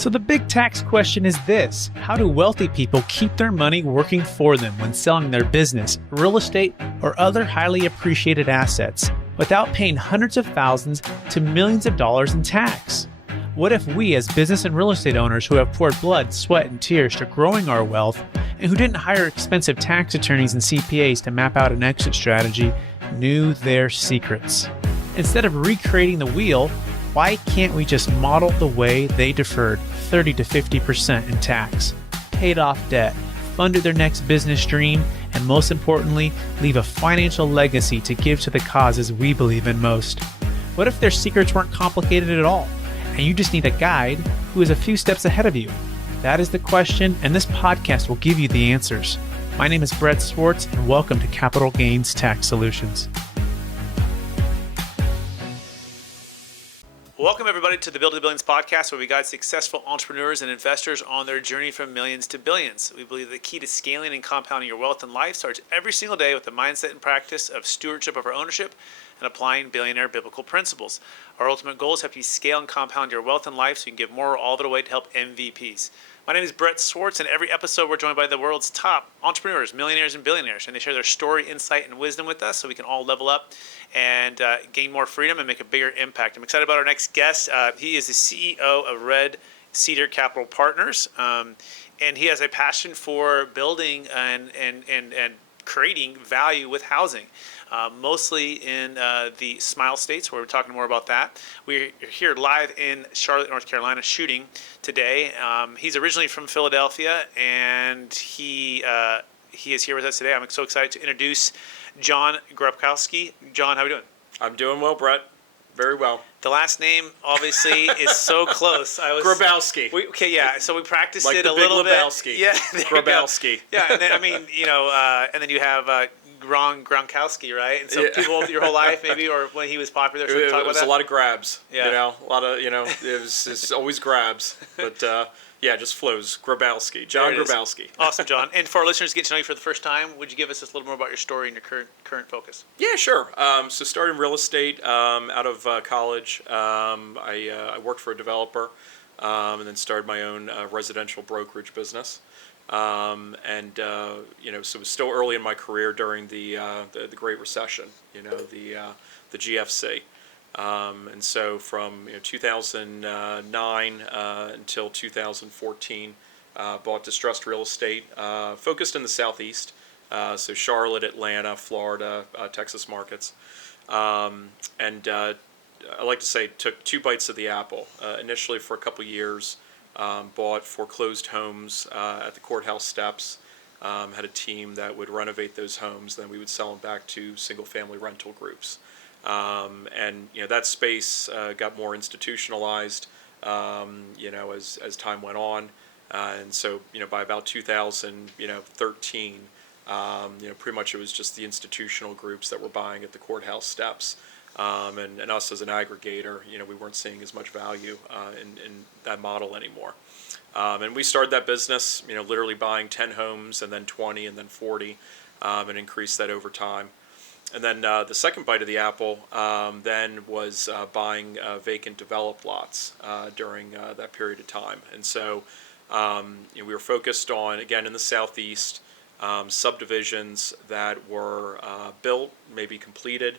So the big tax question is this: how do wealthy people keep their money working for them when selling their business, real estate, or other highly appreciated assets without paying hundreds of thousands to millions of dollars in tax? What if we, as business and real estate owners who have poured blood, sweat, and tears to growing our wealth, and who didn't hire expensive tax attorneys and CPAs to map out an exit strategy, knew their secrets? Instead of recreating the wheel, why can't we just model the way they deferred 30 to 50% in tax, paid off debt, funded their next business dream, and most importantly, leave a financial legacy to give to the causes we believe in most? What if their secrets weren't complicated at all, and you just need a guide who is a few steps ahead of you? That is the question, and this podcast will give you the answers. My name is Brett Swarts, and welcome to Capital Gains Tax Solutions. Welcome, everybody, to the Build to Billions podcast, where we guide successful entrepreneurs and investors on their journey from millions to billions. We believe the key to scaling and compounding your wealth and life starts every single day with the mindset and practice of stewardship over ownership and applying billionaire biblical principles. Our ultimate goal is to help you scale and compound your wealth and life so you can give more or all of it away to help MVPs. My name is Brett Swarts, and every episode we're joined by the world's top entrepreneurs, millionaires, and billionaires, and they share their story, insight, and wisdom with us so we can all level up and gain more freedom and make a bigger impact. I'm excited about our next guest. He is the CEO of Red Cedar Capital Partners, and he has a passion for building and creating value with housing. Mostly in the Smile States, where we're talking more about that. We're here live in Charlotte, North Carolina, shooting today. He's originally from Philadelphia, and he is here with us today. I'm so excited to introduce John Grabowski. John, how are we doing? I'm doing well, Brett. Very well. The last name, obviously, is so close. Grabowski. So we practiced like it a little bit. Lebowski. Yeah, Grabowski. Yeah, and then, and then you have Gronkowski, right? And so people your whole life, maybe, or when he was popular, so It talk about was that. a lot of grabs. Yeah. A lot of, it's always grabs. But, it just flows. Grabowski. John Grabowski. Awesome, John. And for our listeners getting to know you for the first time, would you give us just a little more about your story and your current focus? Yeah, sure. So started in real estate out of college. I worked for a developer and then started my own residential brokerage business. So it was still early in my career during the Great Recession, the GFC. And so from 2009 until 2014, bought distressed real estate, focused in the Southeast, so Charlotte, Atlanta, Florida, Texas markets. I like to say took two bites of the apple. Initially for a couple years, bought foreclosed homes at the courthouse steps, had a team that would renovate those homes, then we would sell them back to single-family rental groups. That space got more institutionalized, as time went on. And so, by about 2013, pretty much it was just the institutional groups that were buying at the courthouse steps. And us as an aggregator, we weren't seeing as much value in that model anymore. And we started that business, literally buying 10 homes and then 20 and then 40, and increased that over time. And then the second bite of the apple then was buying vacant developed lots during that period of time. And so we were focused on, again, in the Southeast, subdivisions that were built, maybe completed,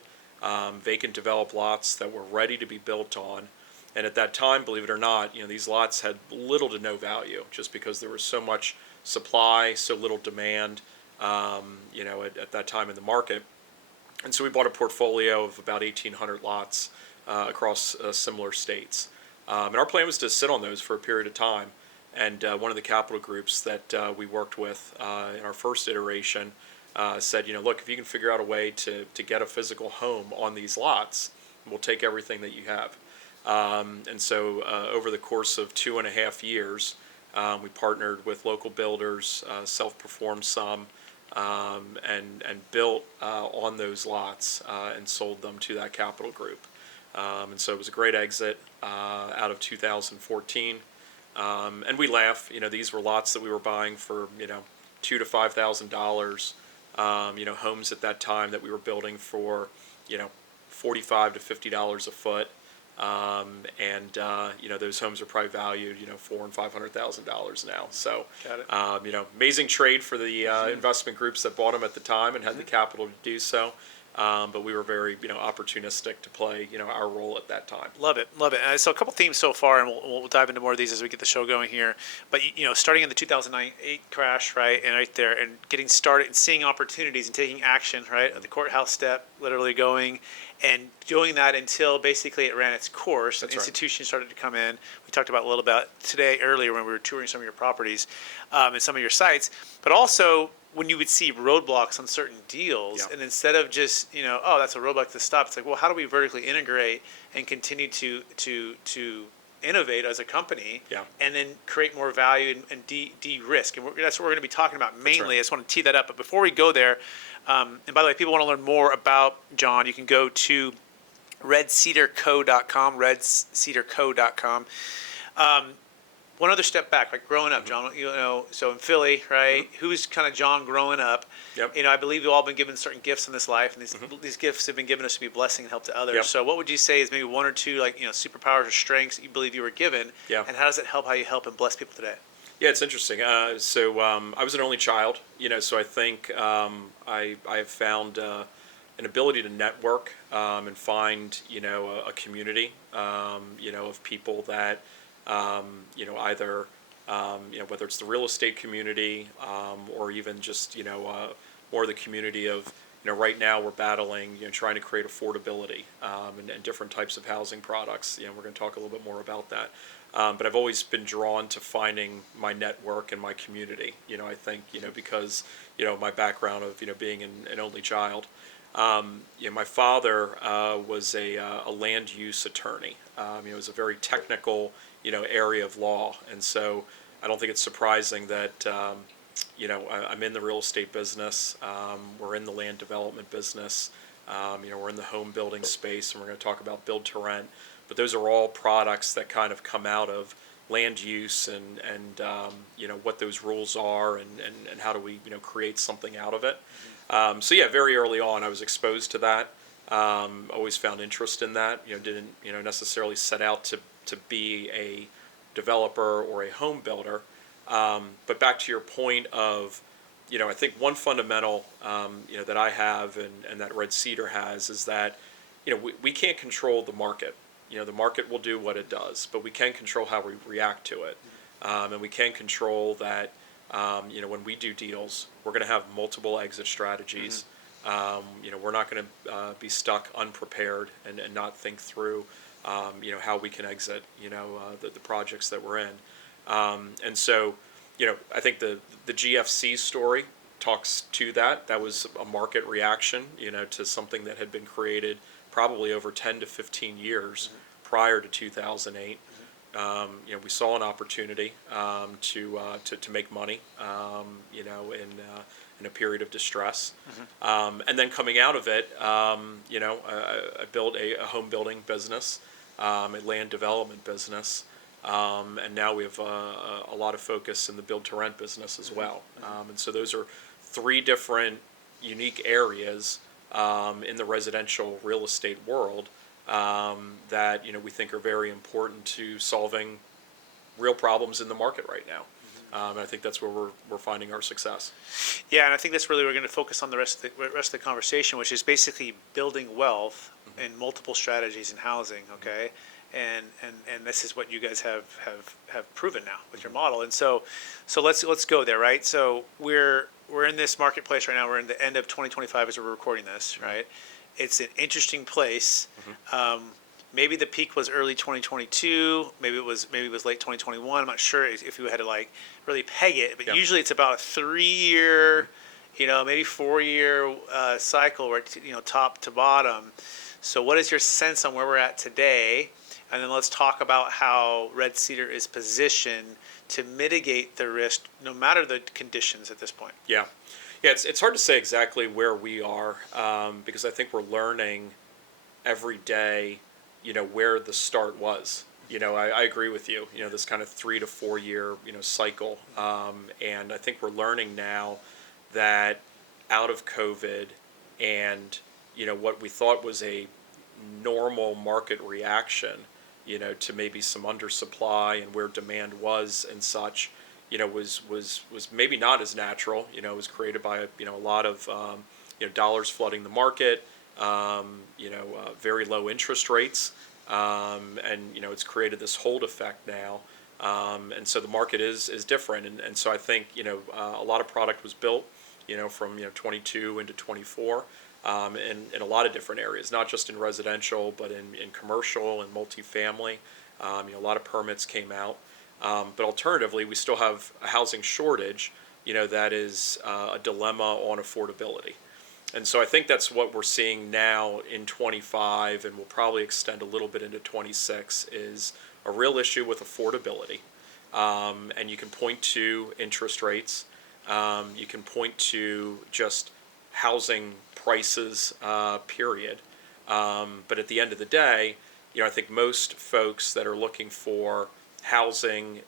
vacant developed lots that were ready to be built on. And at that time, believe it or not, these lots had little to no value just because there was so much supply, so little demand, at that time in the market. And so we bought a portfolio of about 1,800 lots across similar states. And our plan was to sit on those for a period of time. And one of the capital groups that we worked with in our first iteration said, look, if you can figure out a way to get a physical home on these lots, we'll take everything that you have. And so over the course of 2.5 years, we partnered with local builders, self-performed some, and built on those lots and sold them to that capital group. And so it was a great exit out of 2014. And we laugh, these were lots that we were buying for, $2,000 to $5,000. Homes at that time that we were building for, $45 to $50 a foot. Those homes are probably valued, $400,000 and $500,000 now. So, Got it. amazing trade for the investment groups that bought them at the time and had the capital to do so. But we were very, opportunistic to play, our role at that time. Love it, love it. So a couple themes so far, and we'll dive into more of these as we get the show going here. But starting in the 2009-8 crash, right, and right there, and getting started and seeing opportunities and taking action, right, at the courthouse step, literally going and doing that until basically it ran its course. That's and right. institutions started to come in. We talked about a little bit today earlier when we were touring some of your properties and some of your sites, but also when you would see roadblocks on certain deals, Yeah. and instead of just oh, that's a roadblock to stop, it's like, well, how do we vertically integrate and continue to innovate as a company, Yeah. and then create more value and de-risk, and that's what we're going to be talking about mainly. right. I just want to tee that up, but before we go there, and by the way, people want to learn more about John, you can go to redcedarco.com, redcedarco.com. One other step back, like growing up, John, so in Philly, right? Who's kind of John growing up? Yep. I believe we've all been given certain gifts in this life, and these gifts have been given us to be a blessing and help to others. Yep. So what would you say is maybe one or two, superpowers or strengths that you believe you were given? Yeah. And how does it help how you help and bless people today? Yeah, it's interesting. I was an only child, so I think I have found an ability to network and find, a community, of people that, either, whether it's the real estate community or even just, more the community of, right now we're battling, trying to create affordability and different types of housing products. We're going to talk a little bit more about that. But I've always been drawn to finding my network and my community. I think, because, my background of, being an only child. My father was a land use attorney. It was a very technical, area of law. And so I don't think it's surprising that, I'm in the real estate business. We're in the land development business. We're in the home building space, and we're going to talk about build to rent. But those are all products that kind of come out of land use and what those rules are and how do we, create something out of it. Very early on I was exposed to that. Always found interest in that. Didn't, necessarily set out to be a developer or a home builder. But back to your point of, I think one fundamental, that I have and that Red Cedar has is that, we can't control the market. The market will do what it does, but we can control how we react to it. And we can control that, when we do deals, we're going to have multiple exit strategies. We're not going to be stuck unprepared and not think through, how we can exit, the projects that we're in. I think the GFC story talks to that. That was a market reaction, to something that had been created probably over 10 to 15 years prior to 2008. We saw an opportunity to make money, in a period of distress. And then coming out of it, I built a home building business, a land development business, and now we have a lot of focus in the build to rent business as well. And so those are three different unique areas in the residential real estate world that we think are very important to solving real problems in the market right now. And I think that's where we're finding our success. Yeah, and I think that's really we're going to focus on the rest of the conversation, which is basically building wealth in multiple strategies in housing. Okay, and this is what you guys have proven now with your model. And so let's go there, right? So we're in this marketplace right now. We're in the end of 2025 as we're recording this, right? It's an interesting place. Maybe the peak was early 2022. Maybe it was late 2021. I'm not sure if you had to really peg it, but usually it's about a 3-year, maybe 4-year cycle where top to bottom. So what is your sense on where we're at today? And then let's talk about how Red Cedar is positioned to mitigate the risk, no matter the conditions at this point. Yeah, it's hard to say exactly where we are because I think we're learning every day, where the start was. I agree with you, this kind of 3 to 4 year, cycle. And I think we're learning now that out of COVID and, what we thought was a normal market reaction, to maybe some undersupply and where demand was and such, was maybe not as natural. It was created by a lot of dollars flooding the market, very low interest rates, and it's created this hold effect now, and so the market is different, and so I think a lot of product was built, from 22 into 24. In a lot of different areas, not just in residential, but in commercial and multifamily. A lot of permits came out. But alternatively, we still have a housing shortage, that is a dilemma on affordability. And so I think that's what we're seeing now in 25, and will probably extend a little bit into 26, is a real issue with affordability. And you can point to interest rates. You can point to just housing prices, period. But at the end of the day, I think most folks that are looking for housing,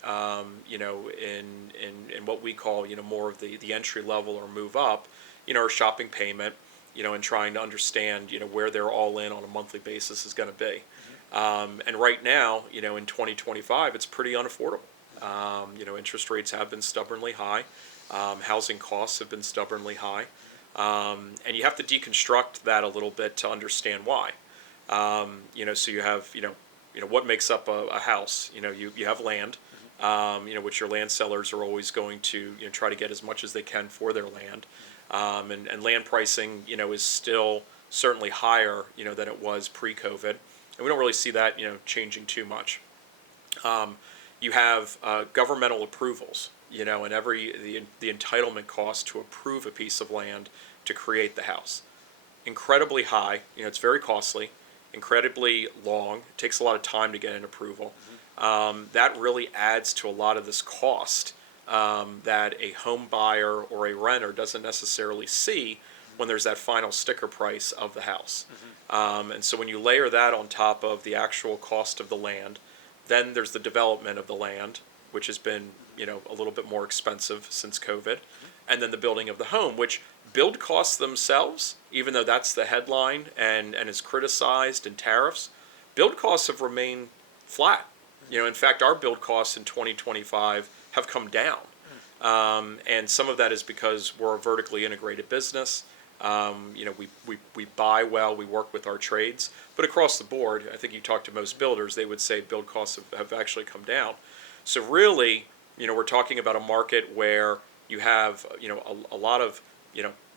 in what we call, more of the entry level or move up, are shopping payment, and trying to understand, where they're all in on a monthly basis is going to be. And right now, in 2025, it's pretty unaffordable. Interest rates have been stubbornly high. Housing costs have been stubbornly high. And you have to deconstruct that a little bit to understand why. So you have, what makes up a house? You have land, which your land sellers are always going to, try to get as much as they can for their land. And land pricing, is still certainly higher, than it was pre-COVID. And we don't really see that, changing too much. You have governmental approvals, and the entitlement cost to approve a piece of land to create the house. Incredibly high, it's very costly, incredibly long, it takes a lot of time to get an approval. That really adds to a lot of this cost that a home buyer or a renter doesn't necessarily see when there's that final sticker price of the house. And so when you layer that on top of the actual cost of the land, then there's the development of the land, which has been, a little bit more expensive since COVID, and then the building of the home, which build costs themselves, even though that's the headline and is criticized in tariffs, build costs have remained flat. In fact, our build costs in 2025 have come down. And some of that is because we're a vertically integrated business. We buy well, we work with our trades, but across the board, I think you talk to most builders, they would say build costs have actually come down. So really, we're talking about a market where you have, a lot of,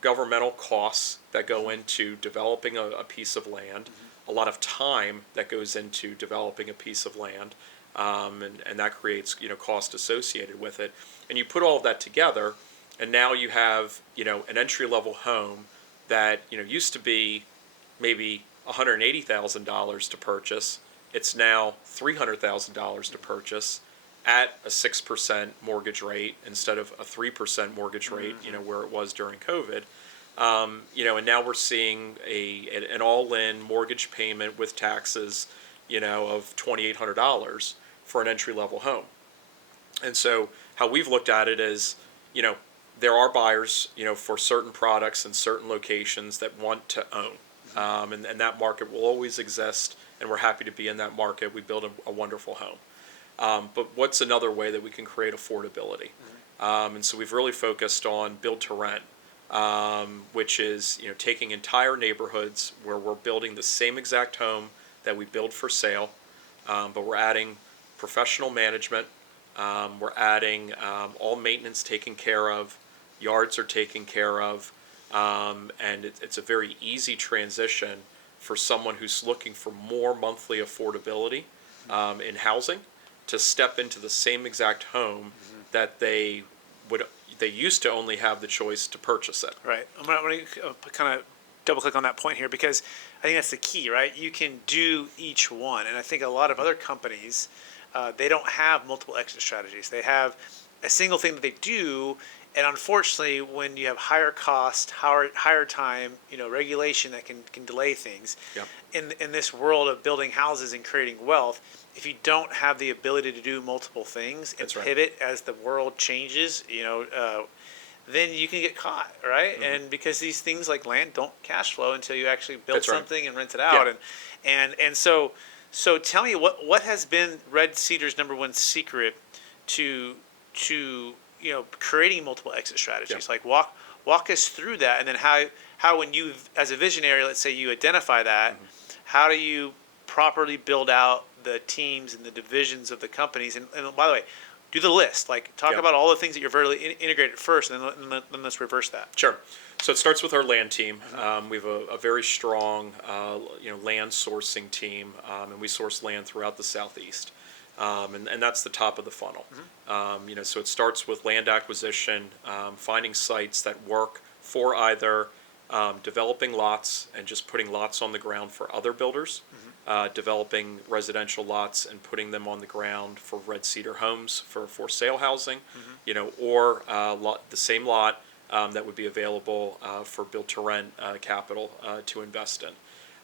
governmental costs that go into developing a piece of land, a lot of time that goes into developing a piece of land, and that creates, cost associated with it. And you put all of that together, and now you have, an entry-level home that, used to be maybe $180,000 to purchase. It's now $300,000 to purchase at a 6% mortgage rate instead of a 3% mortgage rate, where it was during COVID. And now we're seeing an all-in mortgage payment with taxes, of $2,800 for an entry-level home. And so how we've looked at it is, there are buyers, for certain products and certain locations that want to own. And that market will always exist, and we're happy to be in that market. We build a wonderful home. But what's another way that we can create affordability? And so we've really focused on build to rent, which is, taking entire neighborhoods where we're building the same exact home that we build for sale, but we're adding professional management. We're adding all maintenance taken care of, yards are taken care of, and it's a very easy transition for someone who's looking for more monthly affordability in housing to step into the same exact home that they used to only have the choice to purchase it. Right. I'm going to kind of double click on that point here, because I think that's the key, right? You can do each one. And I think a lot of other companies, they don't have multiple exit strategies. They have a single thing that they do. And unfortunately, when you have higher cost, higher time, regulation that can delay things, Yep. in this world of building houses and creating wealth, if you don't have the ability to do multiple things and That's right. pivot as the world changes, then you can get caught, right? And because these things like land don't cash flow until you actually build That's right. something and rent it out. And so tell me what has been Red Cedar's number one secret to creating multiple exit strategies. Yeah. Like walk us through that, and then how when you, as a visionary, let's say you identify that, how do you properly build out the teams and the divisions of the companies? And by the way, do the list. Like talk Yeah. about all the things that you're vertically integrated first, and then let's reverse that. Sure. So it starts with our land team. We have a very strong, land sourcing team, and we source land throughout the Southeast. And that's the top of the funnel. So it starts with land acquisition, finding sites that work for either developing lots and just putting lots on the ground for other builders, developing residential lots and putting them on the ground for Red Cedar homes for sale housing, or the same lot that would be available for build-to-rent capital to invest in.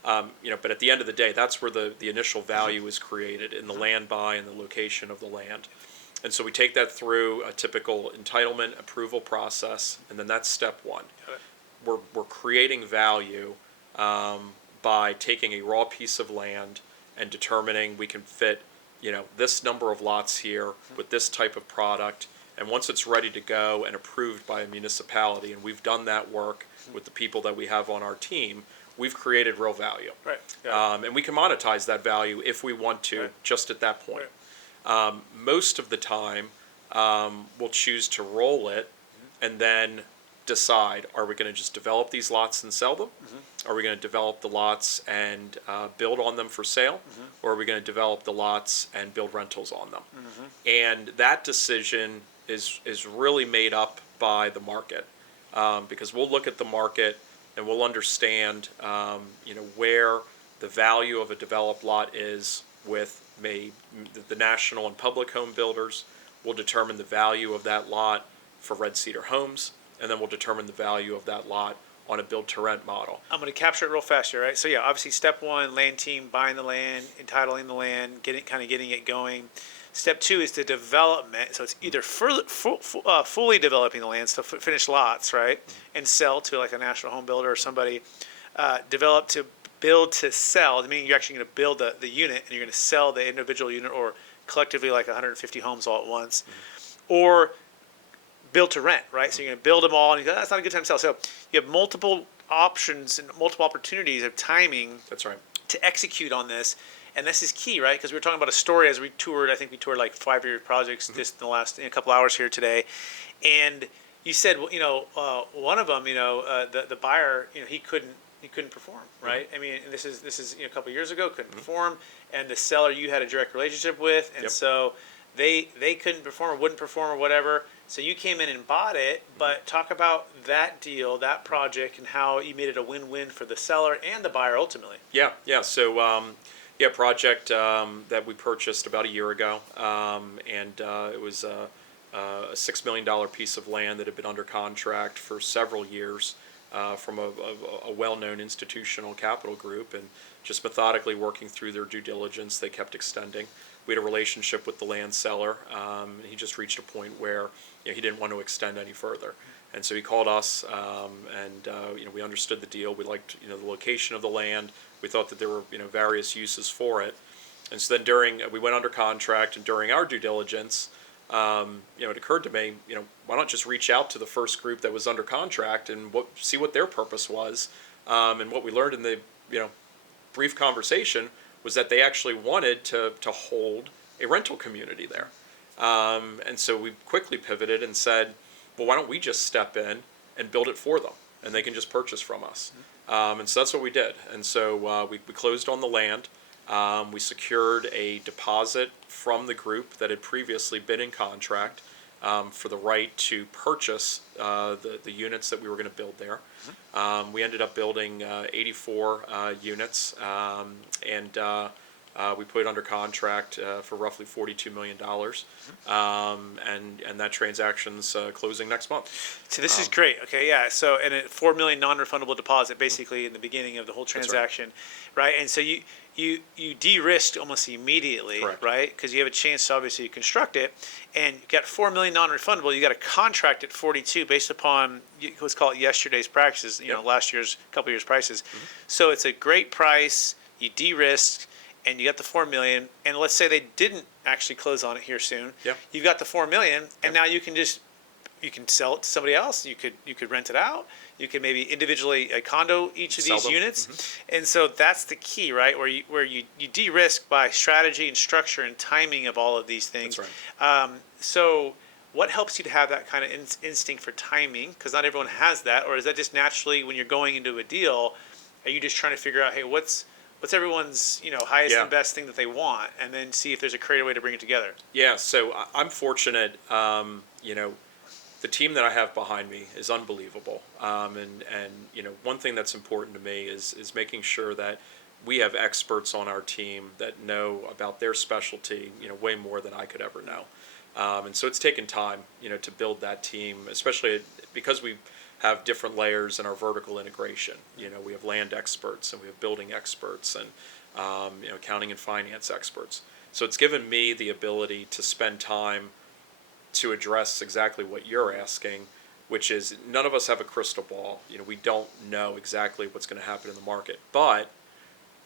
But at the end of the day, that's where the initial value is created in the land buy and the location of the land. And so we take that through a typical entitlement approval process, and then that's step one. We're creating value by taking a raw piece of land and determining we can fit, this number of lots here with this type of product. And once it's ready to go and approved by a municipality, and we've done that work with the people that we have on our team, we've created real value. Right. And we can monetize that value if we want to, just at that point. Most of the time, we'll choose to roll it and then decide, are we going to just develop these lots and sell them? Are we going to develop the lots and build on them for sale? Or are we going to develop the lots and build rentals on them? And that decision is really made up by the market, because we'll look at the market and we'll understand, where the value of a developed lot is with the national and public home builders. We'll determine the value of that lot for Red Cedar Homes, and then we'll determine the value of that lot on a build-to-rent model. I'm going to capture it real fast here, right? So yeah, obviously step one, land team, buying the land, entitling the land, getting it going. Step two is the development. So it's either fully developing the land, so finished lots, right, and sell to like a national home builder or somebody. Develop to build to sell, meaning you're actually going to build the unit and you're going to sell the individual unit or collectively like 150 homes all at once. Or build to rent, right? So you're going to build them all, and you go, that's not a good time to sell. So you have multiple options and multiple opportunities of timing. That's right. To execute on this. And this is key, right? Because we were talking about a story as we toured. I think we toured like 5-year projects just in the last couple hours here today. And you said, one of them, the buyer, he couldn't perform, right? I mean, this is a couple years ago, couldn't perform, and the seller you had a direct relationship with, and so they couldn't perform or wouldn't perform or whatever. So you came in and bought it, but talk about that deal, that project, and how you made it a win-win for the seller and the buyer ultimately. Yeah. So, project that we purchased about a year ago, and it was a $6 million piece of land that had been under contract for several years from a well-known institutional capital group, and just methodically working through their due diligence, they kept extending. We had a relationship with the land seller, and he just reached a point where he didn't want to extend any further. And so he called us, and we understood the deal. We liked the location of the land. We thought that there were various uses for it. And so then we went under contract, and during our due diligence, it occurred to me, why not just reach out to the first group that was under contract and see what their purpose was. And what we learned in the brief conversation was that they actually wanted to hold a rental community there. And so we quickly pivoted and said, well, why don't we just step in and build it for them, and they can just purchase from us. And so that's what we did. And so we closed on the land. We secured a deposit from the group that had previously been in contract for the right to purchase the units that we were going to build there. We ended up building 84 units, and we put it under contract for roughly $42 million, and that transaction's closing next month. So this is great. Okay, yeah. So and a $4 million non-refundable deposit, basically in the beginning of the whole transaction, right? And so you de-risked almost immediately, Correct. right? Because you have a chance to obviously construct it, and you got $4 million non-refundable. You got a contract at 42 based upon let's call it yesterday's practices, Yep. last year's couple years prices. Mm-hmm. So it's a great price. You de-risked, and you got the 4 million. And let's say they didn't actually close on it here soon. Yep. You've got the 4 million, and Yep. now you can sell it to somebody else. You could rent it out. You could maybe individually condo each of Sell these them. units. Mm-hmm. And so that's the key, right? Where you de-risk by strategy and structure and timing of all of these things. That's right. So what helps you to have that kind of instinct for timing? Because not everyone has that. Or is that just naturally when you're going into a deal, are you just trying to figure out, hey, what's everyone's highest Yeah. and best thing that they want, and then see if there's a creative way to bring it together? Yeah, so I'm fortunate. The team that I have behind me is unbelievable, and one thing that's important to me is making sure that we have experts on our team that know about their specialty, way more than I could ever know, and so it's taken time, to build that team, especially because we have different layers in our vertical integration. We have land experts and we have building experts and accounting and finance experts. So it's given me the ability to spend time to address exactly what you're asking, which is none of us have a crystal ball. We don't know exactly what's going to happen in the market. But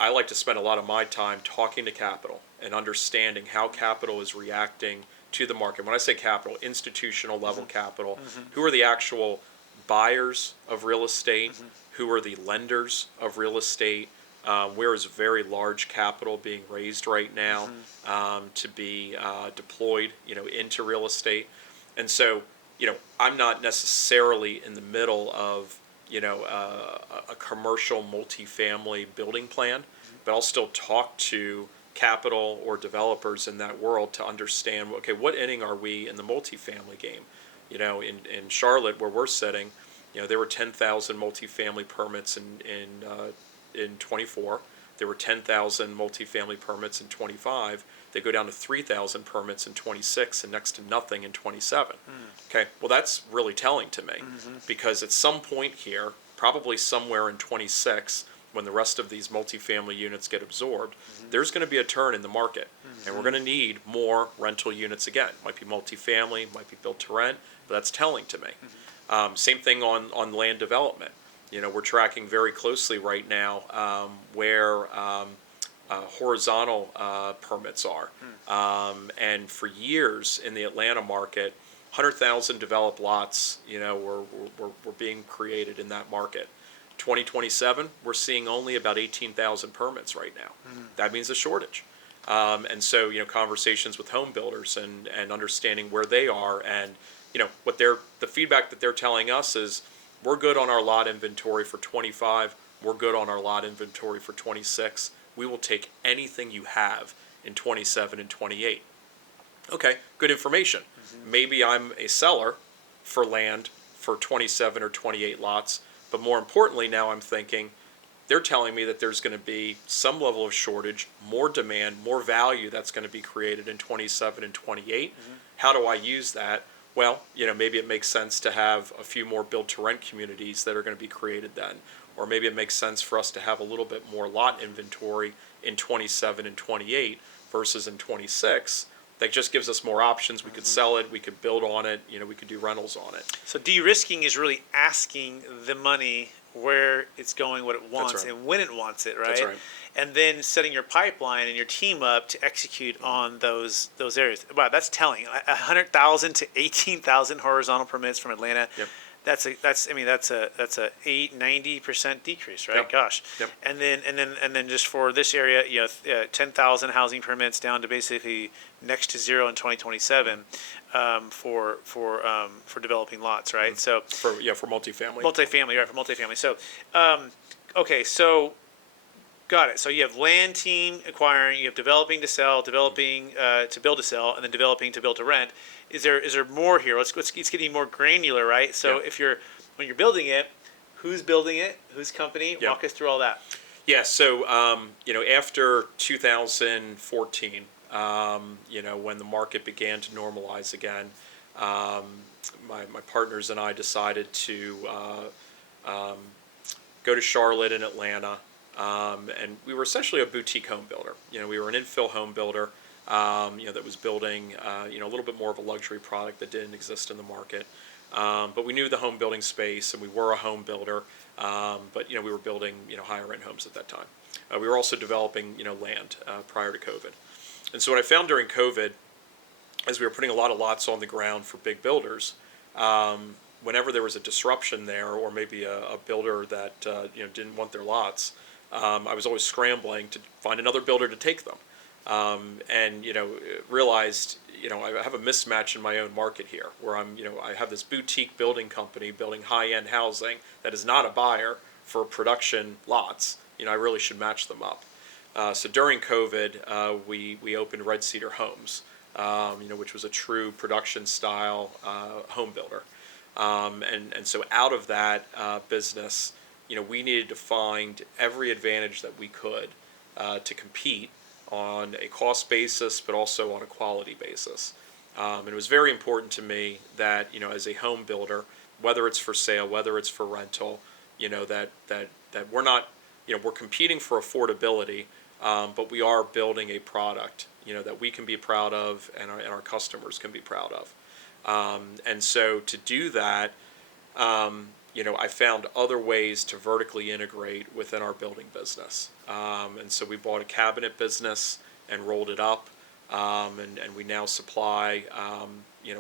I like to spend a lot of my time talking to capital and understanding how capital is reacting to the market. When I say capital, institutional level capital, who are the actual buyers of real estate, who are the lenders of real estate, where is very large capital being raised right now to be deployed, into real estate. And so, I'm not necessarily in the middle of, a commercial multifamily building plan, but I'll still talk to capital or developers in that world to understand, okay, what inning are we in the multifamily game? In Charlotte, where we're sitting, there were 10,000 multifamily permits in 24. There were 10,000 multifamily permits in 25. They go down to 3,000 permits in 26 and next to nothing in 27. Okay, well, that's really telling to me because at some point here, probably somewhere in 26, when the rest of these multifamily units get absorbed, there's going to be a turn in the market, and we're going to need more rental units again. Might be multifamily, might be built to rent, but that's telling to me. Same thing on land development. We're tracking very closely right now where horizontal permits are. And for years in the Atlanta market, 100,000 developed lots, were being created in that market. 2027, we're seeing only about 18,000 permits right now. That means a shortage. And so, conversations with home builders and understanding where they are and, what the feedback that they're telling us is we're good on our lot inventory for 25. We're good on our lot inventory for 26. We will take anything you have in 27 and 28. Okay, good information. Maybe I'm a seller for land for 27 or 28 lots, but more importantly, now I'm thinking they're telling me that there's going to be some level of shortage, more demand, more value that's going to be created in 27 and 28. How do I use that? Well, maybe it makes sense to have a few more build-to-rent communities that are going to be created then. Or maybe it makes sense for us to have a little bit more lot inventory in 27 and 28 versus in 26. That just gives us more options. We could sell it, we could build on it, we could do rentals on it. So de-risking is really asking the money where it's going, what it wants, That's right. and when it wants it, right? That's right. And then setting your pipeline and your team up to execute on those areas. Wow, that's telling. 100,000 to 18,000 horizontal permits from Atlanta. Yep. That's a 90% decrease, right? Yep. Gosh. Yep. And then just for this area, 10,000 housing permits down to basically next to zero in 2027 for developing lots, right? So For multifamily. multifamily, right? For multifamily. So okay, so got it. So you have land team acquiring, you have developing to sell, developing to build to sell, and then developing to build to rent. Is there more here? It's getting more granular, right? So Yeah. when you're building it, who's building it? Whose company? Yeah. Walk us through all that. Yeah, so after 2014, when the market began to normalize again, my partners and I decided to go to Charlotte and Atlanta, And we were essentially a boutique home builder. We were an infill home builder, that was building, a little bit more of a luxury product that didn't exist in the market. But we knew the home building space, and we were a home builder. But we were building, higher end homes at that time. We were also developing, land prior to COVID. And so what I found during COVID, as we were putting a lot of lots on the ground for big builders, whenever there was a disruption there, or maybe a builder that didn't want their lots, I was always scrambling to find another builder to take them, and realized I have a mismatch in my own market here, where I have this boutique building company building high-end housing that is not a buyer for production lots. I really should match them up. So during COVID, we opened Red Cedar Homes, which was a true production style home builder. And so out of that business, we needed to find every advantage that we could to compete on a cost basis, but also on a quality basis. And it was very important to me that, as a home builder, whether it's for sale, whether it's for rental, that we're not, we're competing for affordability, but we are building a product, that we can be proud of, and our customers can be proud of. And so to do that, I found other ways to vertically integrate within our building business. And so we bought a cabinet business and rolled it up, and we now supply,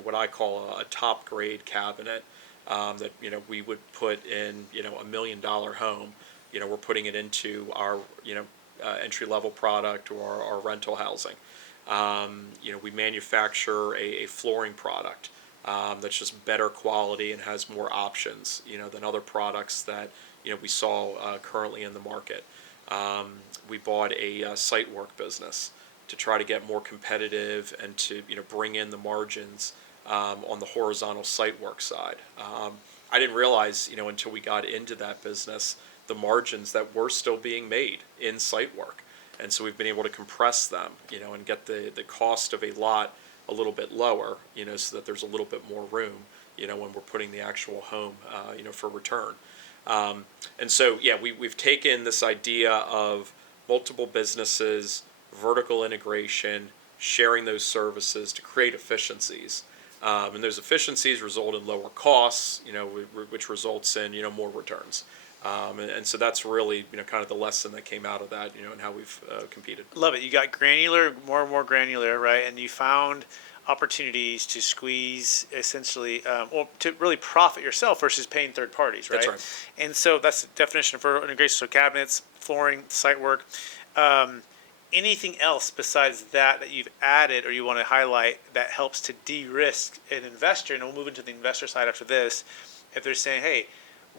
what I call a top grade cabinet that we would put in $1 million home. We're putting it into our entry level product or our rental housing. We manufacture a flooring product that's just better quality and has more options, than other products that we saw currently in the market. We bought a site work business to try to get more competitive and to bring in the margins on the horizontal site work side. I didn't realize until we got into that business the margins that were still being made in site work. And so we've been able to compress them, and get the cost of a lot a little bit lower, so that there's a little bit more room, when we're putting the actual home, for return. And so, we've taken this idea of multiple businesses, vertical integration, sharing those services to create efficiencies. And those efficiencies result in lower costs, which results in, more returns. And so that's really, kind of the lesson that came out of that, and how we've competed. Love it. You got granular, more and more granular, right? And you found opportunities to squeeze, essentially, or to really profit yourself versus paying third parties, right? That's right. And so that's the definition of vertical integration. So cabinets, flooring, site work. Anything else besides that you've added or you want to highlight that helps to de-risk an investor? And we'll move into the investor side after this. If they're saying, hey,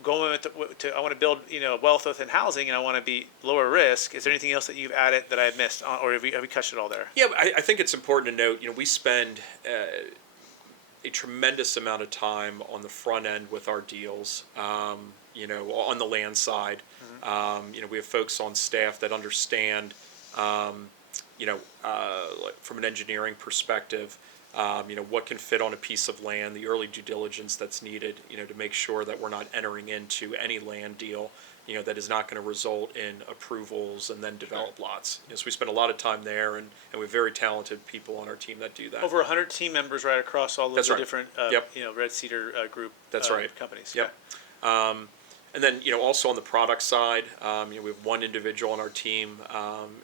going I want to build wealth within housing, and I want to be lower risk. Is there anything else that you've added that I missed, or have we touched it all there? Yeah, I think it's important to note. We spend a tremendous amount of time on the front end with our deals. On the land side, we have folks on staff that understand. From an engineering perspective. What can fit on a piece of land, the early due diligence that's needed, to make sure that we're not entering into any land deal, that is not going to result in approvals and then develop lots. So we spend a lot of time there, and we have very talented people on our team that do that. Over 100 team members right across all of the different, Yep. Red Cedar group That's right. companies. Yep. And then, also on the product side, we have one individual on our team.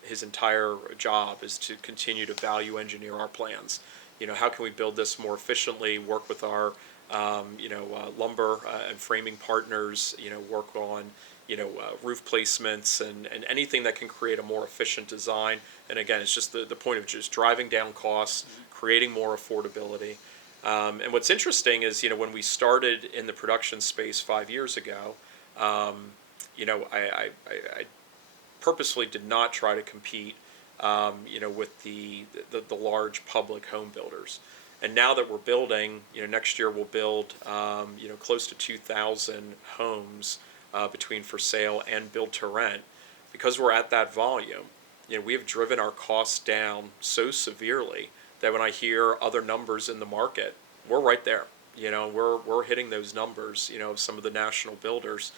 His entire job is to continue to value engineer our plans. How can we build this more efficiently, work with our, lumber and framing partners, work on, roof placements and anything that can create a more efficient design. And again, it's just the point of just driving down costs, creating more affordability. And what's interesting is, when we started in the production space 5 years ago, I purposely did not try to compete with the large public home builders. And now that we're building, next year we'll build, close to 2,000 homes between for sale and build to rent. Because we're at that volume, we have driven our costs down so severely that when I hear other numbers in the market, we're right there. We're hitting those numbers, of some of the national builders.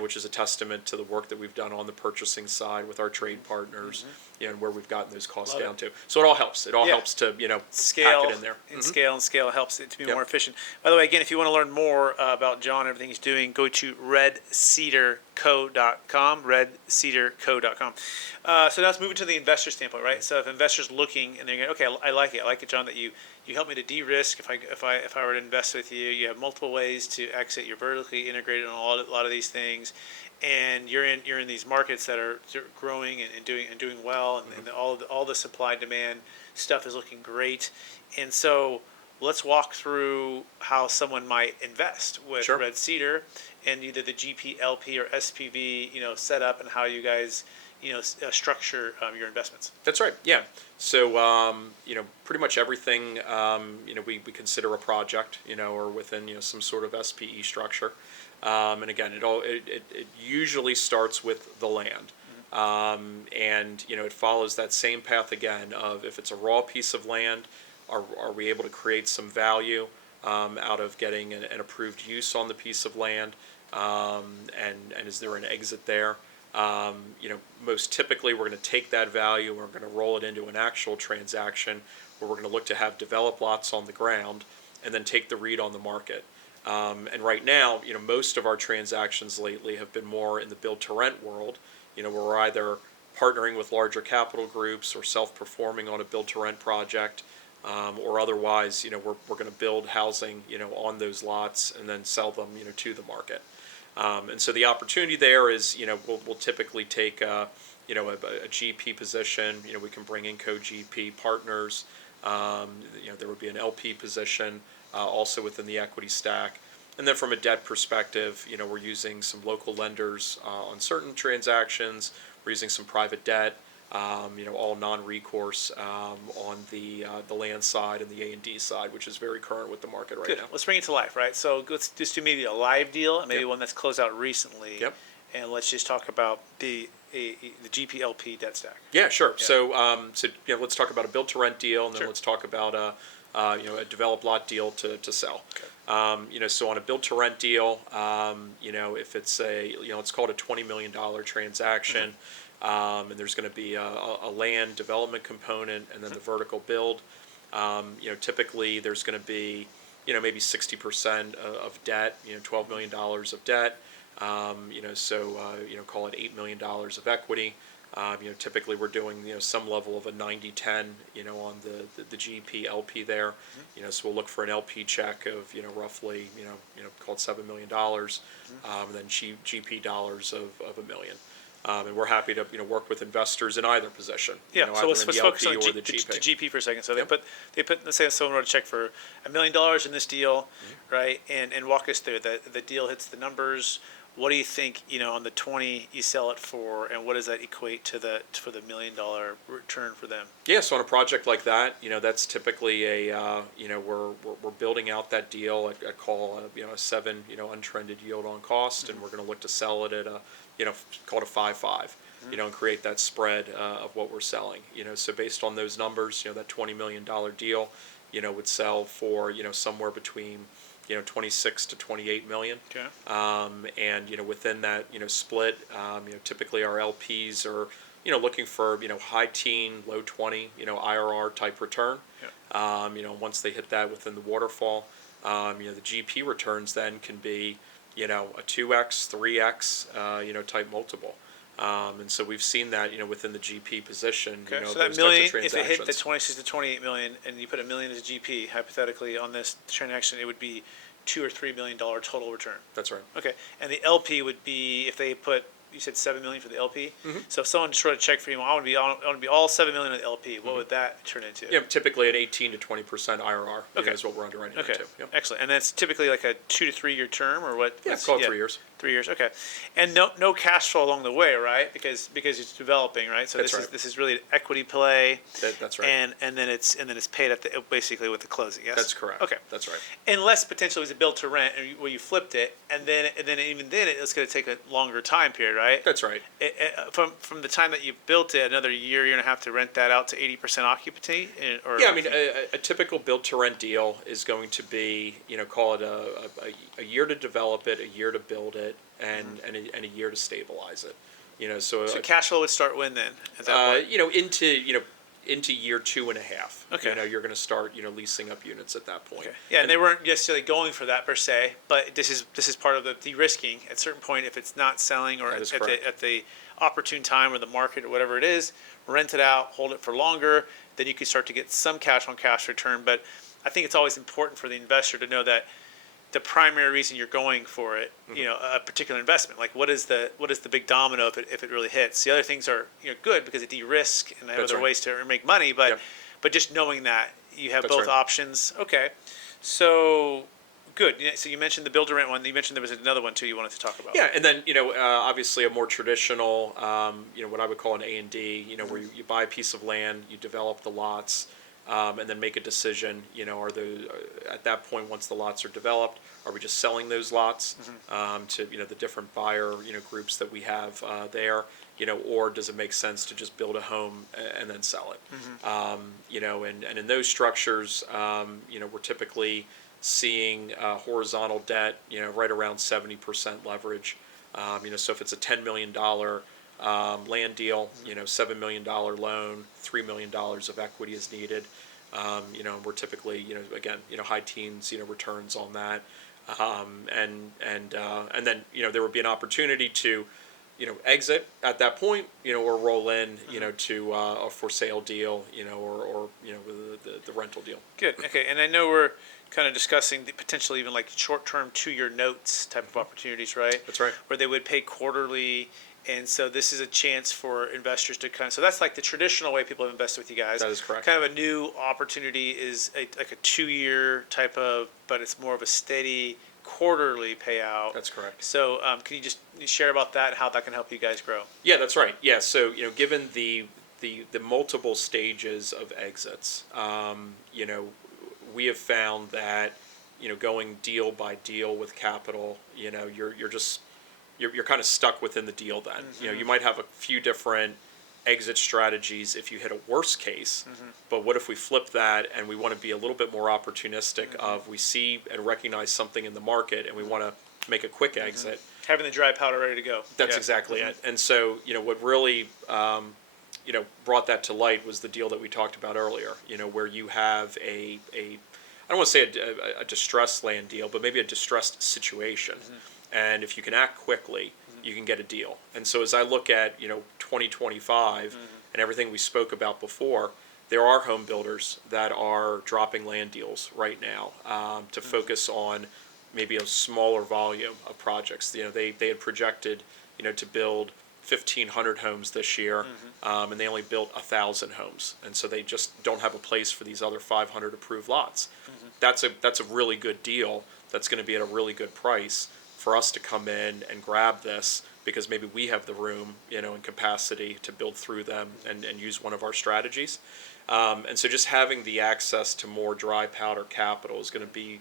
which is a testament to the work that we've done on the purchasing side with our trade partners, and where we've gotten those costs Love down it. to. So it all helps. It all helps to, Scale pack it in there. and scale helps it to be Yep. more efficient. By the way, again, if you want to learn more about John and everything he's doing, go to redcedarco.com, redcedarco.com. So now let's move into the investor standpoint, right? So if investors looking and they're going, okay, I like it, John, that you help me to de-risk. If I were to invest with you, you have multiple ways to exit. You're vertically integrated on a lot of these things, and you're in these markets that are growing and doing well, and all the supply demand stuff is looking great. And so let's walk through how someone might invest with Sure. Red Cedar and either the GP, LP, or SPV, setup, and how you guys structure your investments. That's right. Yeah. So, pretty much everything, we consider a project, or within, some sort of SPE structure. And again, it usually starts with the land. And, it follows that same path again of if it's a raw piece of land, are we able to create some value out of getting an approved use on the piece of land? And is there an exit there? Most typically we're going to take that value and we're going to roll it into an actual transaction where we're going to look to have developed lots on the ground and then take the REIT on the market. And right now, most of our transactions lately have been more in the build-to-rent world, where we're either partnering with larger capital groups or self-performing on a build-to-rent project, or otherwise, we're going to build housing, on those lots and then sell them, to the market. And so the opportunity there is, we'll typically take a GP position. We can bring in co-GP partners. There would be an LP position also within the equity stack. And then from a debt perspective, we're using some local lenders on certain transactions. We're using some private debt, all non-recourse on the land side and the A&D side, which is very current with the market right Good. now. Let's bring it to life, right? So let's just do maybe a live deal, and maybe Yep. one that's closed out recently. Yep. And let's just talk about the GPLP debt stack. Yeah, sure. Yeah. So let's talk about a build-to-rent deal, and then Sure. let's talk about a developed lot deal to sell. Okay. So on a build-to-rent deal, if it's let's call it a $20 million transaction, and there's going to be a land development component and then the vertical build. Typically there's going to be, maybe 60% of debt, $12 million of debt. Call it $8 million of equity. Typically we're doing, some level of a 90-10, on the GP LP there. So we'll look for an LP check of, roughly, call it $7 million, and then GP dollars of $1 million. And we're happy to, work with investors in either position. Yeah, so either let's in the focus on LP or the the GP. GP for a second. So Yep. they put let's say someone wrote a check for $1 million in this deal, right? And walk us through the deal hits the numbers. What do you think, on the 20 you sell it for, and what does that equate to for the $1 million return for them? Yeah, so on a project like that, that's typically we're building out that deal at call a 7 untrended yield on cost, and we're going to look to sell it at a call it a 5.5, and create that spread of what we're selling. So based on those numbers, that $20 million deal, would sell for somewhere between 26 to 28 million. Okay. And within that split, typically our LPs are looking for high teen, low 20 IRR type return. Yeah. Once they hit that within the waterfall, the GP returns then can be a 2x, 3x type multiple. And so we've seen that within the GP position. Okay. So those that types million, of if it hit the transactions. 26 to 28 million, and you put $1 million as a GP, hypothetically on this transaction, it would be $2 or $3 million total return. That's right. Okay, and the LP would be if they put, you said $7 million for the LP. So if someone just wrote a check for you, I want to be all $7 million of the LP. What would that turn into? Yeah, typically at 18 to 20% IRR Okay. is what we're underwriting Okay, into. Yep. excellent. And that's typically like a 2 to 3 year term, or what? Yeah, call it 3 years. 3 years, okay. And no cash flow along the way, right? Because it's developing, right? So That's this right. this is really an equity play. That's right. And then it's paid at basically with the closing. Yes. That's correct. Okay. That's right. Unless potentially it was a build to rent, where you flipped it, and then even then it's going to take a longer time period, right? That's right. From the time that you built it, another year and a half to rent that out to 80% occupancy, or Yeah, I mean, a typical build-to-rent deal is going to be, call it a year to develop it, a year to build it, and a year to stabilize it. So cash flow would start when then? At that point? Into year 2.5. Okay. You're going to start leasing up units at that point. Okay. Yeah, and they weren't necessarily going for that per se, but this is part of the de-risking. At a certain point, if it's not selling or at the opportune time or the market or whatever it is, rent it out, hold it for longer, then you can start to get some cash on cash return. But I think it's always important for the investor to know that the primary reason you're going for it, a particular investment, like what is the big domino if it really hits. The other things are good because it de-risk and have other ways to make money, but just knowing that you have both options. Okay, so good. So you mentioned the build to rent one. You mentioned there was another one too you wanted to talk about. Yeah, and then obviously a more traditional, what I would call an A&D, where you buy a piece of land, you develop the lots. And then make a decision, at that point, once the lots are developed, are we just selling those lots to, the different buyer, groups that we have there, or does it make sense to just build a home and then sell it? And in those structures, we're typically seeing horizontal debt, right around 70% leverage. So if it's a $10 million land deal, $7 million loan, $3 million of equity is needed. We're typically, again, high teens, returns on that. And then, there would be an opportunity to, exit at that point, or roll in, to a for sale deal, or the rental deal. Good. Okay. And I know we're kind of discussing the potential even like short-term 2-year notes type of opportunities, right? That's right. Where they would pay quarterly. And so this is a chance for investors to so that's like the traditional way people have invested with you guys. That is correct. Kind of a new opportunity is like a 2-year type of, but it's more of a steady quarterly payout. That's correct. So can you just share about that and how that can help you guys grow? Yeah, that's right. Yeah, so given the multiple stages of exits, we have found that going deal by deal with capital, you're kind of stuck within the deal then. You might have a few different exit strategies if you hit a worst case, but what if we flip that and we want to be a little bit more opportunistic of we see and recognize something in the market and we want to make a quick exit. Having the dry powder ready to go. That's exactly it. And so, what really, brought that to light was the deal that we talked about earlier, where you have I don't want to say a distressed land deal, but maybe a distressed situation. And if you can act quickly, you can get a deal. And so as I look at, 2025 and everything we spoke about before, there are home builders that are dropping land deals right now to focus on maybe a smaller volume of projects. They had projected, to build 1,500 homes this year, and they only built 1,000 homes. And so they just don't have a place for these other 500 approved lots. That's a really good deal that's going to be at a really good price for us to come in and grab this because maybe we have the room, and capacity to build through them and use one of our strategies. And so just having the access to more dry powder capital is going to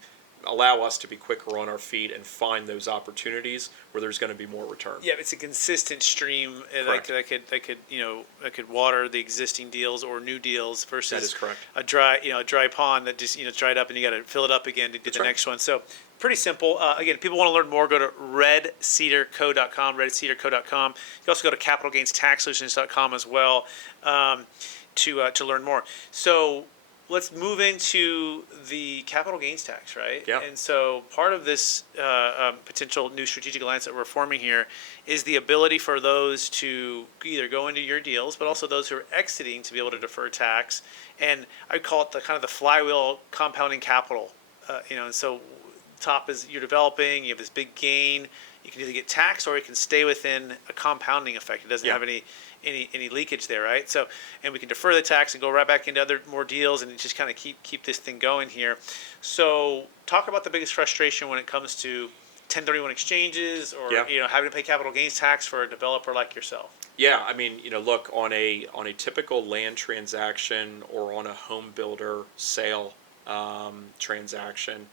allow us to be quicker on our feet and find those opportunities where there's going to be more return. Yeah, it's a consistent stream that could water the existing deals or new deals versus that is correct. a dry pond that just dried up and you got to fill it up again to do the next one. So pretty simple. Again, people want to learn more, go to redcedarco.com, redcedarco.com. You can also go to capitalgainstaxsolutions.com as well to learn more. So let's move into the capital gains tax, right? Yeah. And so part of this potential new strategic alliance that we're forming here is the ability for those to either go into your deals, but also those who are exiting to be able to defer tax. And I call it the kind of the flywheel compounding capital. And so top is you're developing, you have this big gain. You can either get taxed or it can stay within a compounding effect. It doesn't have any leakage there, right? So, and we can defer the tax and go right back into other more deals and just kind of keep this thing going here. So, talk about the biggest frustration when it comes to 1031 exchanges or having to pay capital gains tax for a developer like yourself. Yeah, I mean, look, on a typical land transaction or on a home builder sale transaction,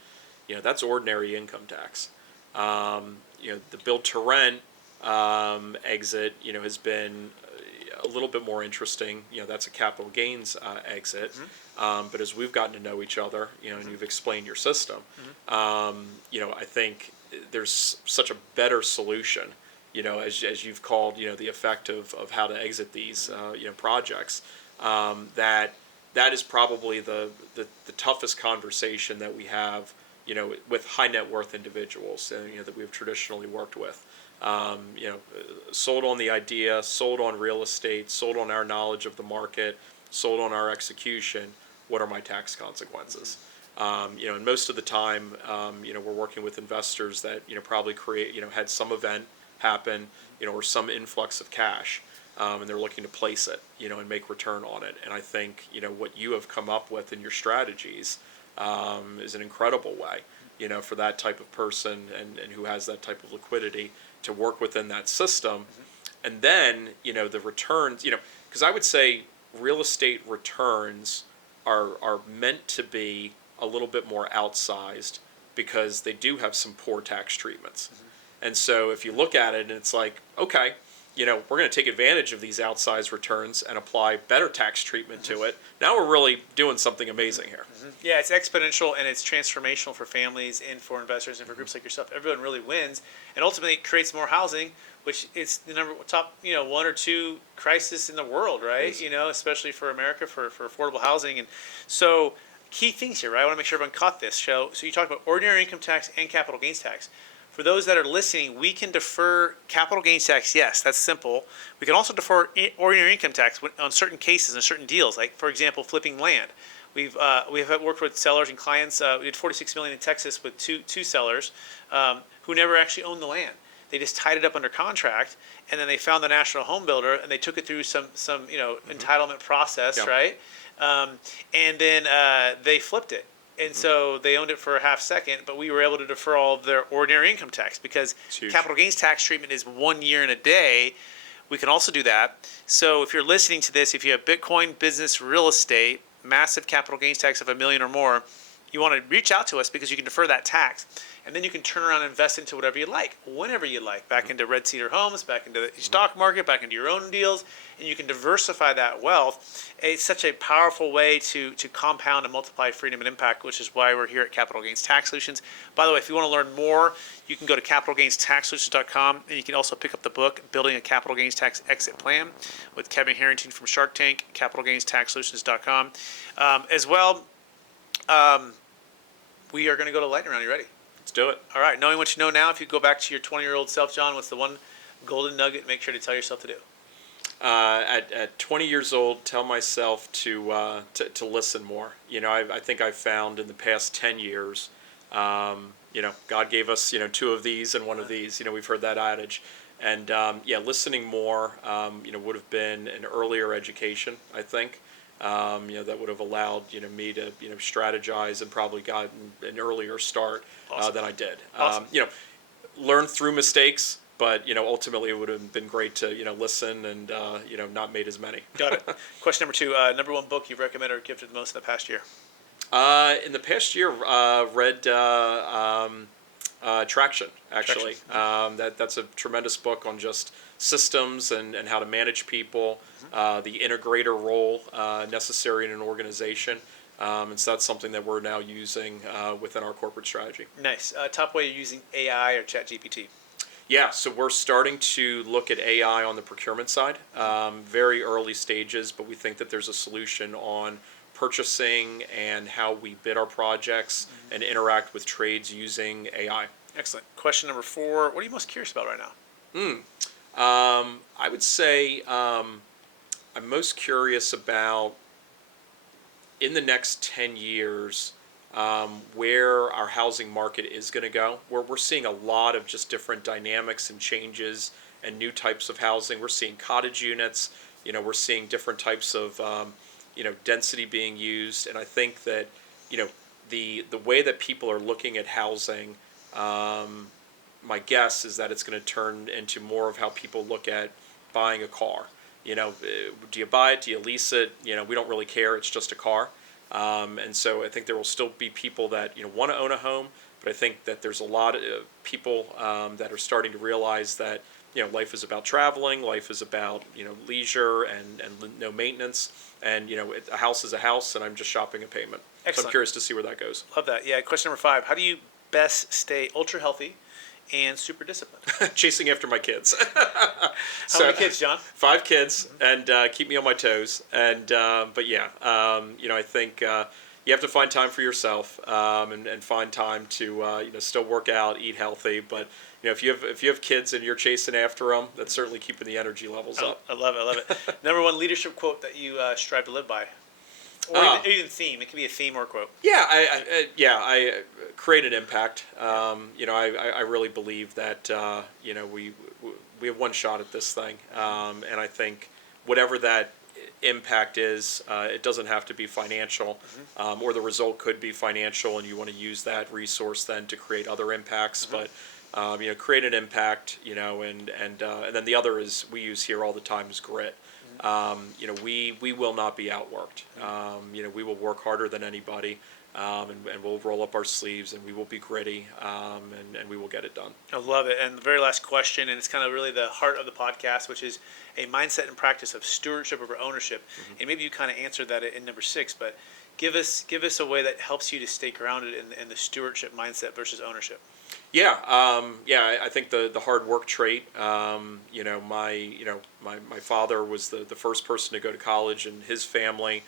that's ordinary income tax. The build to rent exit, has been a little bit more interesting. That's a capital gains exit. But as we've gotten to know each other, and you've explained your system, I think there's such a better solution, as you've called, the effect of how to exit these, projects, that is probably the toughest conversation that we have, with high net worth individuals, that we've traditionally worked with. Sold on the idea, sold on real estate, sold on our knowledge of the market, sold on our execution. What are my tax consequences? And most of the time, we're working with investors that, probably had some event happen, or some influx of cash, and they're looking to place it, and make return on it. And I think, what you have come up with in your strategies, is an incredible way, for that type of person and who has that type of liquidity to work within that system. And then, the returns, because I would say real estate returns are meant to be a little bit more outsized because they do have some poor tax treatments. And so if you look at it and it's like, okay, we're going to take advantage of these outsized returns and apply better tax treatment to it. Now we're really doing something amazing here. Yeah, it's exponential and it's transformational for families and for investors and for groups like yourself. Everyone really wins, and ultimately it creates more housing, which is the top, one or two crisis in the world, right? Especially for America for affordable housing. And so key things here, right? I want to make sure everyone caught this. So you talked about ordinary income tax and capital gains tax. For those that are listening, we can defer capital gains tax. Yes, that's simple. We can also defer ordinary income tax on certain cases and certain deals, like, for example, flipping land. We've worked with sellers and clients. We did $46 million in Texas with two sellers who never actually owned the land. They just tied it up under contract, and then they found the national home builder, and they took it through some entitlement process, right? And then they flipped it. And so they owned it for a half second, but we were able to defer all of their ordinary income tax because capital gains tax treatment is 1 year and a day. We can also do that. So if you're listening to this, if you have Bitcoin, business, real estate, massive capital gains tax of $1 million or more, you want to reach out to us because you can defer that tax. And then you can turn around and invest into whatever you like, whenever you like, back into Red Cedar Homes, back into the stock market, back into your own deals, and you can diversify that wealth. It's such a powerful way to compound and multiply freedom and impact, which is why we're here at Capital Gains Tax Solutions. By the way, if you want to learn more, you can go to capitalgainstaxsolutions.com, and you can also pick up the book, Building a Capital Gains Tax Exit Plan, with Kevin Harrington from Shark Tank, capitalgainstaxsolutions.com. As well, we are going to go to lightning round. You ready? Let's do it. All right. Knowing what you know now, if you go back to your 20-year-old self, John, what's the one golden nugget make sure to tell yourself to do? At 20 years old, tell myself to listen more. I think I've found in the past 10 years, God gave us, two of these and one of these. We've heard that adage. And, listening more, would have been an earlier education, I think. That would have allowed, me to, strategize and probably gotten an earlier start than I did. Awesome. Learn through mistakes, but, ultimately it would have been great to, listen and, not made as many. Got it. Question number 2, number 1 book you've recommended or gifted the most in the past year? In the past year, read Traction, actually. That's a tremendous book on just systems and how to manage people, the integrator role necessary in an organization. And so that's something that we're now using within our corporate strategy. Nice. Top way you're using AI or ChatGPT? Yeah, so we're starting to look at AI on the procurement side. Very early stages, but we think that there's a solution on purchasing and how we bid our projects and interact with trades using AI. Excellent. Question number 4, what are you most curious about right now? I would say I'm most curious about, in the next 10 years, where our housing market is going to go. We're seeing a lot of just different dynamics and changes and new types of housing. We're seeing cottage units. We're seeing different types of density being used. And I think that the way that people are looking at housing, my guess is that it's going to turn into more of how people look at buying a car. Do you buy it? Do you lease it? We don't really care. It's just a car. And so I think there will still be people that want to own a home, but I think that there's a lot of people that are starting to realize that life is about traveling, life is about leisure and no maintenance, and a house is a house, and I'm just shopping a payment. Excellent. So I'm curious to see where that goes. Love that. Yeah. Question number 5, how do you best stay ultra healthy and super disciplined? Chasing after my kids. How many kids, John? 5 kids, and keep me on my toes. And but yeah, I think you have to find time for yourself, and find time to still work out, eat healthy. But if you have kids and you're chasing after them, that's certainly keeping the energy levels up. I love it. Number one leadership quote that you strive to live by, or even theme. It can be a theme or a quote. Yeah, I create an impact. I really believe that we have one shot at this thing, and I think whatever that impact is, it doesn't have to be financial, or the result could be financial, and you want to use that resource then to create other impacts. But create an impact, and then the other is we use here all the time is grit. We will not be outworked. We will work harder than anybody, and we'll roll up our sleeves, and we will be gritty, and we will get it done. I love it. And the very last question, and it's kind of really the heart of the podcast, which is a mindset and practice of stewardship over ownership. And maybe you kind of answered that in number 6, but give us a way that helps you to stay grounded in the stewardship mindset versus ownership. Yeah, I think the hard work trait. My father was the first person to go to college in his family.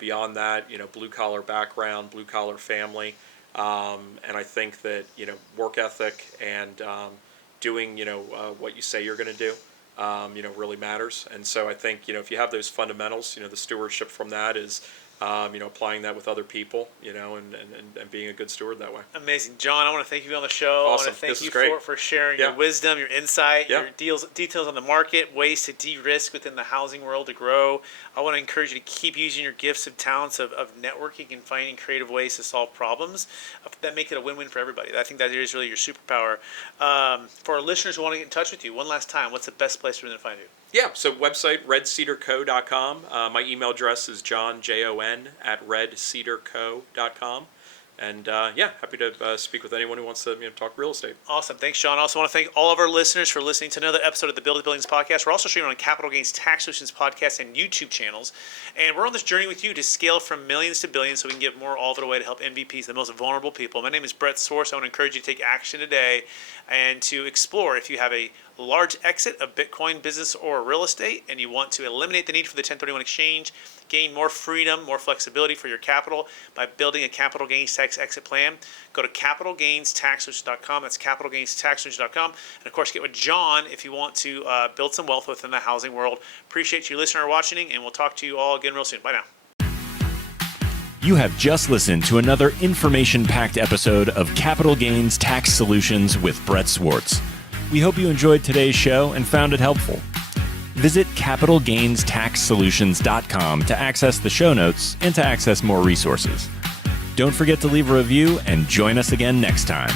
Beyond that, blue collar background, blue collar family, and I think that work ethic and doing what you say you're going to do, really matters. And so I think if you have those fundamentals, the stewardship from that is applying that with other people, and being a good steward that way. Amazing. John, I want to thank you on the show. Awesome. I want to thank you for sharing Yeah. your wisdom, your insight, Yeah. your details on the market, ways to de-risk within the housing world to grow. I want to encourage you to keep using your gifts and talents of networking and finding creative ways to solve problems that make it a win-win for everybody. I think that is really your superpower. For our listeners who want to get in touch with you, one last time, what's the best place for them to find you? Yeah, so website, redcedarco.com. My email address is johnjon@redcedarco.com. And happy to speak with anyone who wants to talk real estate. Awesome. Thanks, Sean. I also want to thank all of our listeners for listening to another episode of the Build Buildings podcast. We're also streaming on Capital Gains Tax Solutions podcast and YouTube channels. And we're on this journey with you to scale from millions to billions so we can give more all of it away to help MVPs, the most vulnerable people. My name is Brett Swarts. I want to encourage you to take action today and to explore if you have a large exit of Bitcoin, business, or real estate, and you want to eliminate the need for the 1031 exchange, gain more freedom, more flexibility for your capital by building a capital gains tax exit plan, go to capitalgainstaxsolutions.com. That's capitalgainstaxsolutions.com. And of course, get with John if you want to build some wealth within the housing world. Appreciate you listening or watching, and we'll talk to you all again real soon. Bye now. You have just listened to another information-packed episode of Capital Gains Tax Solutions with Brett Swarts. We hope you enjoyed today's show and found it helpful. Visit capitalgainstaxsolutions.com to access the show notes and to access more resources. Don't forget to leave a review and join us again next time.